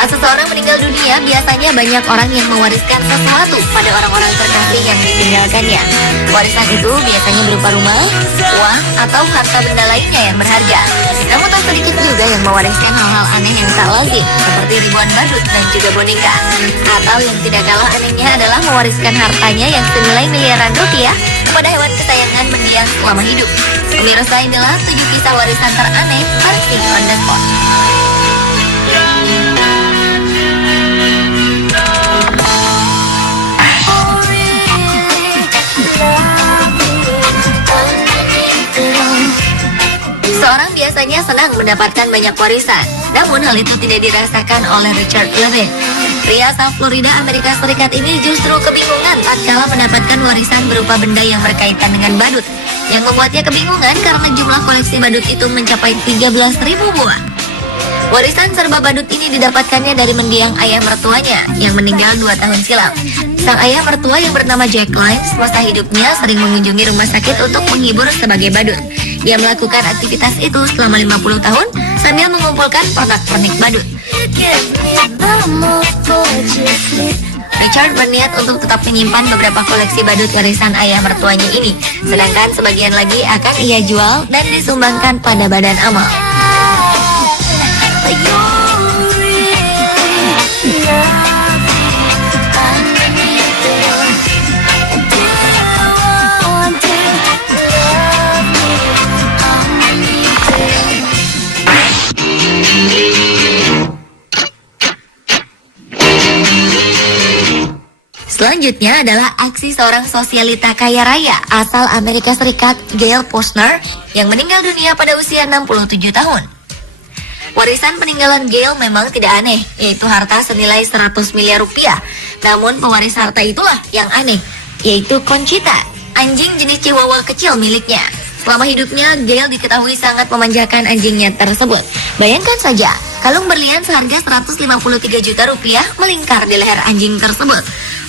Saat seseorang meninggal dunia, biasanya banyak orang yang mewariskan sesuatu pada orang-orang terkasih yang ditinggalkannya. Warisan itu biasanya berupa rumah, uang, atau harta benda lainnya yang berharga. Namun tak sedikit juga yang mewariskan hal-hal aneh yang tak lazim, seperti ribuan badut dan juga boneka. Atau yang tidak kalah anehnya adalah mewariskan hartanya yang senilai miliaran rupiah kepada hewan kesayangan mendiang selama hidup. Pemirsa, inilah 7 kisah warisan teraneh versi On The Spot. Seorang biasanya senang mendapatkan banyak warisan, namun hal itu tidak dirasakan oleh Richard Levin. Pria asal Florida, Amerika Serikat ini justru kebingungan tatkala mendapatkan warisan berupa benda yang berkaitan dengan badut. Yang membuatnya kebingungan karena jumlah koleksi badut itu mencapai 13.000 buah. Warisan serba badut ini didapatkannya dari mendiang ayah mertuanya yang meninggal 2 tahun silam. Sang ayah mertua yang bernama Jack Lyne semasa hidupnya sering mengunjungi rumah sakit untuk menghibur sebagai badut. Ia melakukan aktivitas itu selama 50 tahun sambil mengumpulkan pernak-pernik badut. Richard berniat untuk tetap menyimpan beberapa koleksi badut warisan ayah mertuanya ini, sedangkan sebagian lagi akan ia jual dan disumbangkan pada badan amal. Selanjutnya adalah aksi seorang sosialita kaya raya asal Amerika Serikat, Gail Posner, yang meninggal dunia pada usia 67 tahun. Warisan peninggalan Gail memang tidak aneh, yaitu harta senilai 100 miliar rupiah. Namun pewaris harta itulah yang aneh, yaitu Conchita, anjing jenis chihuahua kecil miliknya. Selama hidupnya, Gail diketahui sangat memanjakan anjingnya tersebut. Bayangkan saja, kalung berlian seharga 153 juta rupiah melingkar di leher anjing tersebut.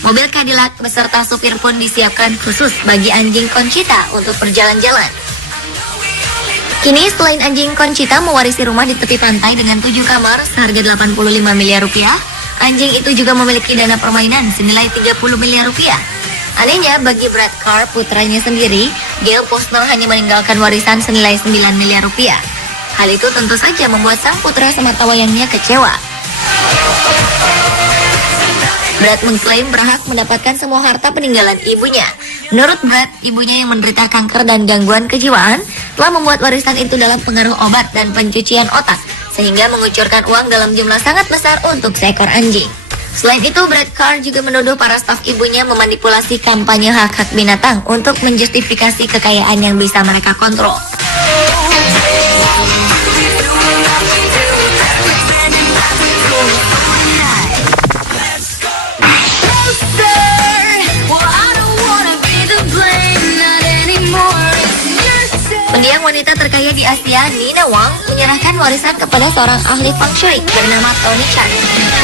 Mobil Cadillac beserta supir pun disiapkan khusus bagi anjing Conchita untuk berjalan-jalan. Kini selain anjing Conchita mewarisi rumah di tepi pantai dengan 7 kamar seharga 85 miliar rupiah, anjing itu juga memiliki dana permainan senilai 30 miliar rupiah. Anehnya bagi Brad Carr, putranya sendiri, Gail Posner hanya meninggalkan warisan senilai 9 miliar rupiah. Hal itu tentu saja membuat sang putra sematawayangnya kecewa. Brad mengklaim berhak mendapatkan semua harta peninggalan ibunya. Menurut Brad, ibunya yang menderita kanker dan gangguan kejiwaan telah membuat warisan itu dalam pengaruh obat dan pencucian otak, sehingga mengucurkan uang dalam jumlah sangat besar untuk seekor anjing. Selain itu, Brad Carr juga menuduh para staf ibunya memanipulasi kampanye hak-hak binatang untuk menjustifikasi kekayaan yang bisa mereka kontrol. Mendiang wanita terkaya di Asia, Nina Wang, menyerahkan warisan kepada seorang ahli feng shui bernama Tony Chan.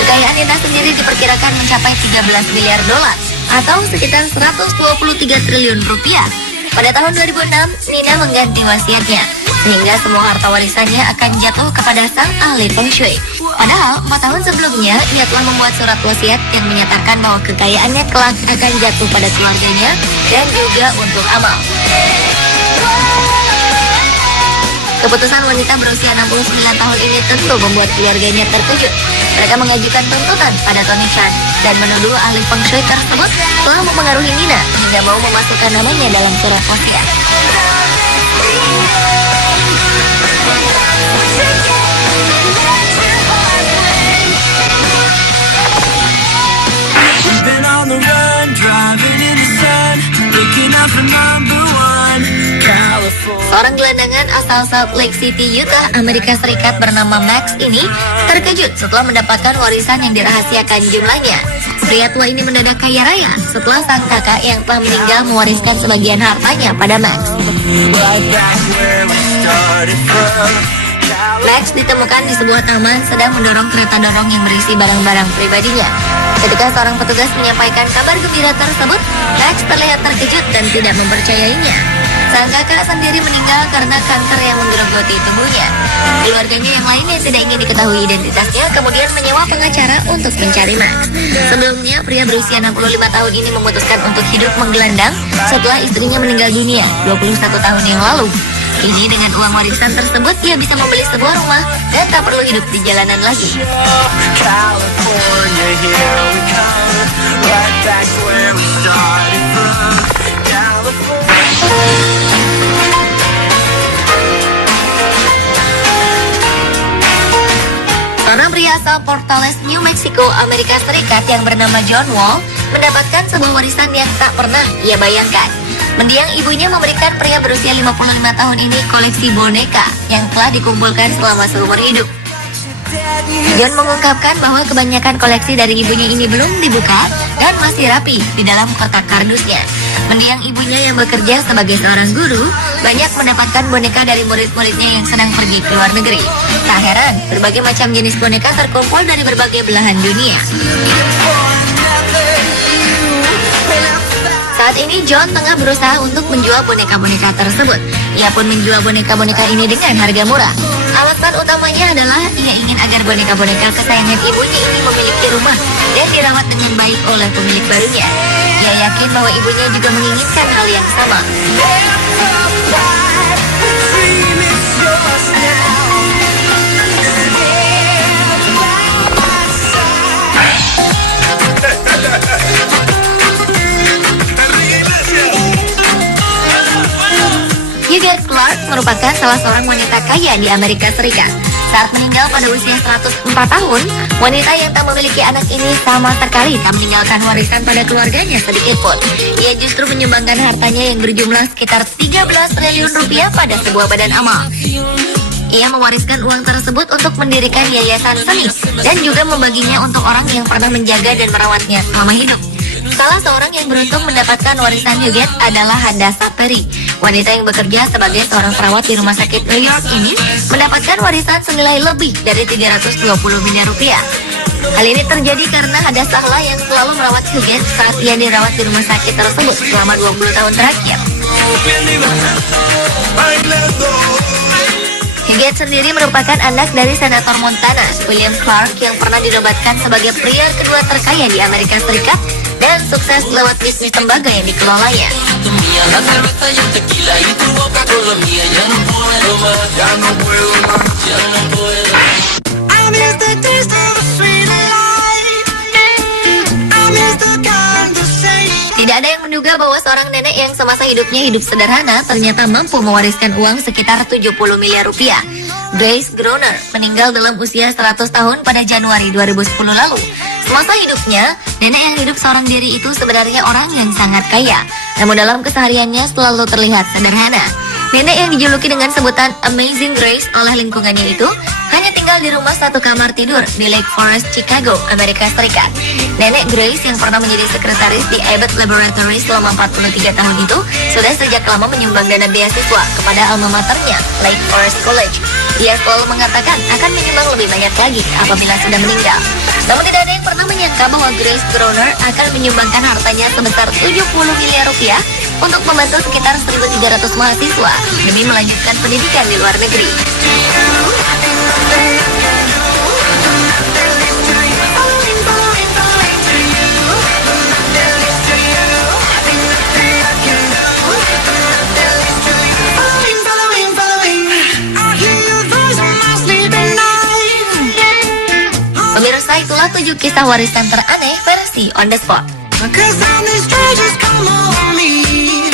Kekayaan Nina sendiri diperkirakan mencapai 13 miliar dolar atau sekitar 123 triliun rupiah. Pada tahun 2006, Nina mengganti wasiatnya, sehingga semua harta warisannya akan jatuh kepada sang ahli feng shui. Padahal 4 tahun sebelumnya, ia telah membuat surat wasiat yang menyatakan bahwa kekayaannya kelak akan jatuh pada keluarganya dan juga untuk amal. Keputusan wanita berusia 69 tahun ini tentu membuat keluarganya terkejut. Mereka mengajukan tuntutan pada Tony Chan dan menuduh ahli feng shui tersebut telah mempengaruhi Nina hingga mau memasukkan namanya dalam surat wasiat. Seorang gelandangan asal Salt Lake City, Utah, Amerika Serikat bernama Max ini terkejut setelah mendapatkan warisan yang dirahasiakan jumlahnya. Pria tua ini mendadak kaya raya setelah sang kakak yang telah meninggal mewariskan sebagian hartanya pada Max. Max ditemukan di sebuah taman sedang mendorong kereta dorong yang berisi barang-barang pribadinya. Ketika seorang petugas menyampaikan kabar gembira tersebut, Max terlihat terkejut dan tidak mempercayainya. Sang kakak sendiri meninggal karena kanker yang menggerogoti tubuhnya. Keluarganya yang lain yang tidak ingin diketahui identitasnya kemudian menyewa pengacara untuk mencari Max. Sebelumnya, pria berusia 65 tahun ini memutuskan untuk hidup menggelandang setelah istrinya meninggal dunia 21 tahun yang lalu. Kini dengan uang warisan tersebut, ia bisa membeli sebuah rumah dan tak perlu hidup di jalanan lagi. Seorang pria asal Portales, New Mexico, Amerika Serikat yang bernama John Wall mendapatkan sebuah warisan yang tak pernah ia bayangkan. Mendiang ibunya memberikan pria berusia 55 tahun ini koleksi boneka yang telah dikumpulkan selama seumur hidup. John mengungkapkan bahwa kebanyakan koleksi dari ibunya ini belum dibuka dan masih rapi di dalam kotak kardusnya. Mendiang ibunya yang bekerja sebagai seorang guru, banyak mendapatkan boneka dari murid-muridnya yang sedang pergi ke luar negeri. Tak heran, berbagai macam jenis boneka terkumpul dari berbagai belahan dunia. Saat ini John tengah berusaha untuk menjual boneka-boneka tersebut. Ia pun menjual boneka-boneka ini dengan harga murah. Alasan utamanya adalah ia ingin agar boneka-boneka kesayangan ibunya ini memiliki rumah dan dirawat dengan baik oleh pemilik barunya. Ia yakin bahwa ibunya juga menginginkan hal yang sama. Huguette Clark merupakan salah seorang wanita kaya di Amerika Serikat. Saat meninggal pada usia 104 tahun, wanita yang tak memiliki anak ini sama sekali tak meninggalkan warisan pada keluarganya sedikit pun. Ia justru menyumbangkan hartanya yang berjumlah sekitar 13 triliun rupiah pada sebuah badan amal. Ia mewariskan uang tersebut untuk mendirikan yayasan seni dan juga membaginya untuk orang yang pernah menjaga dan merawatnya selama hidup. Salah seorang yang beruntung mendapatkan warisan Huguette adalah Hadassah Perry. Wanita yang bekerja sebagai seorang perawat di rumah sakit New York ini mendapatkan warisan senilai lebih dari 320 miliar rupiah. Hal ini terjadi karena Hadassah lah yang selalu merawat Huguette saat ia dirawat di rumah sakit tersebut selama 20 tahun terakhir. Huguette sendiri merupakan anak dari Senator Montana, William Clark, yang pernah dinobatkan sebagai pria kedua terkaya di Amerika Serikat dan sukses lewat bisnis tembaga yang dikelolanya. Tidak ada yang menduga bahwa seorang nenek yang semasa hidupnya hidup sederhana ternyata mampu mewariskan uang sekitar 70 miliar rupiah. Grace Groner meninggal dalam usia 100 tahun pada Januari 2010 lalu. Semasa hidupnya, nenek yang hidup seorang diri itu sebenarnya orang yang sangat kaya. Namun dalam kesehariannya selalu terlihat sederhana. Nenek yang dijuluki dengan sebutan Amazing Grace oleh lingkungannya itu hanya tinggal di rumah satu kamar tidur di Lake Forest, Chicago, Amerika Serikat. Nenek Grace yang pernah menjadi sekretaris di Abbott Laboratories selama 43 tahun itu sudah sejak lama menyumbang dana beasiswa kepada alma maternya, Lake Forest College. Ia selalu mengatakan akan menyumbang lebih banyak lagi apabila sudah meninggal. Namun tidak ada yang pernah menyangka bahwa Grace Groner akan menyumbangkan hartanya sebesar 70 miliar rupiah untuk membantu sekitar 1.300 mahasiswa demi melanjutkan pendidikan di luar negeri. Pemirsa, itulah 7 kisah warisan teraneh versi On The Spot. 'Cause I'm these strangers come on me.